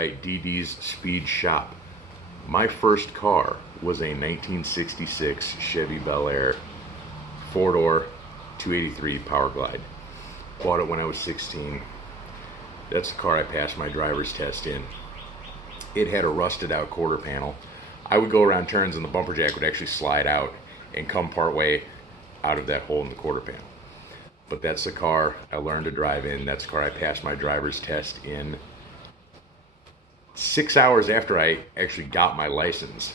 right, DD's Speed Shop. My first car was a 1966 Chevy Bel Air 4-door 283 Power Glide. Bought it when I was 16. That's the car I passed my driver's test in. It had a rusted out quarter panel. I would go around turns and the bumper jack would actually slide out and come part way out of that hole in the quarter panel. But that's the car I learned to drive in. That's the car I passed my driver's test in. 6 hours after I actually got my license,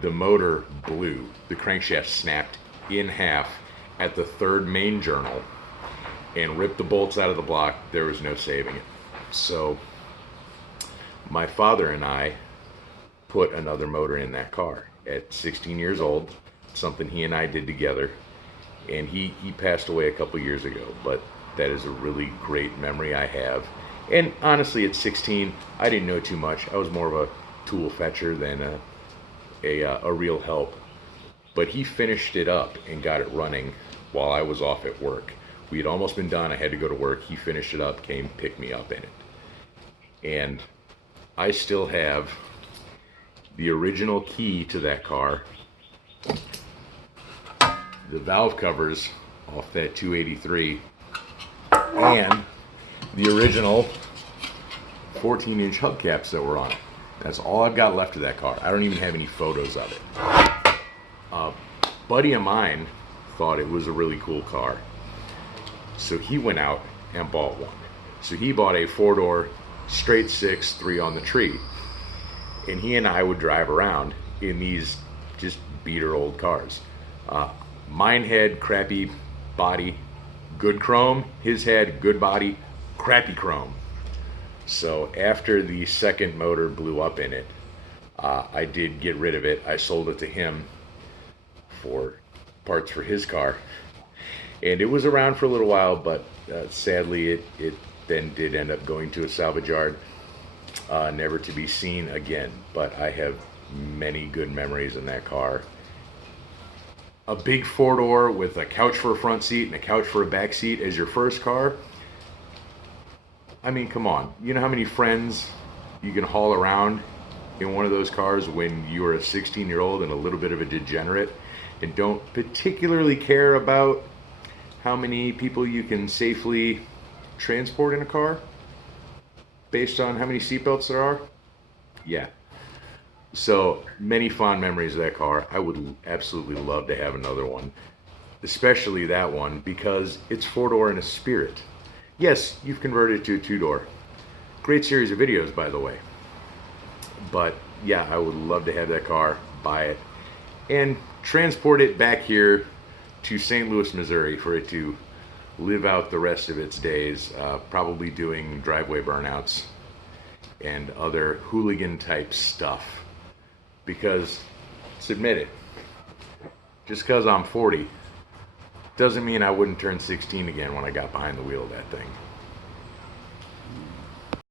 the motor blew. The crankshaft snapped in half at the third main journal and ripped the bolts out of the block. There was no saving it. So my father and I put another motor in that car at 16 years old, something he and I did together. And he passed away a couple years ago, but that is a really great memory I have. And honestly, at 16, I didn't know too much. I was more of a tool fetcher than a real help. But he finished it up and got it running while I was off at work. We had almost been done. I had to go to work. He finished it up, came pick me up in it. And I still have the original key to that car, the valve covers off that 283, and the original 14-inch hubcaps that were on it. That's all I've got left of that car. I don't even have any photos of it. A buddy of mine thought it was a really cool car, so he went out and bought one. So he bought a 4-door straight 6 3 on the tree, and he and I would drive around in these just beater old cars. Mine had crappy body, good chrome. His had good body, crappy chrome. So after the second motor blew up in it, I did get rid of it. I sold it to him for parts for his car. And it was around for a little while, but sadly it then did end up going to a salvage yard, never to be seen again. But I have many good memories in that car. A big 4-door with a couch for a front seat and a couch for a back seat as your first car. I mean, come on. You know how many friends you can haul around in one of those cars when you are a 16-year-old and a little bit of a degenerate and don't particularly care about how many people you can safely transport in a car based on how many seatbelts there are? Yeah. So many fond memories of that car. I would absolutely love to have another one, especially that one, because it's 4-door in a spirit. Yes, you've converted it to a 2-door. Great series of videos, by the way. But yeah, I would love to have that car, buy it, and transport it back here to St. Louis, Missouri for it to live out the rest of its days, probably doing driveway burnouts and other hooligan type stuff. Because, let's admit it, just because I'm 40 doesn't mean I wouldn't turn 16 again when I got behind the wheel of that thing.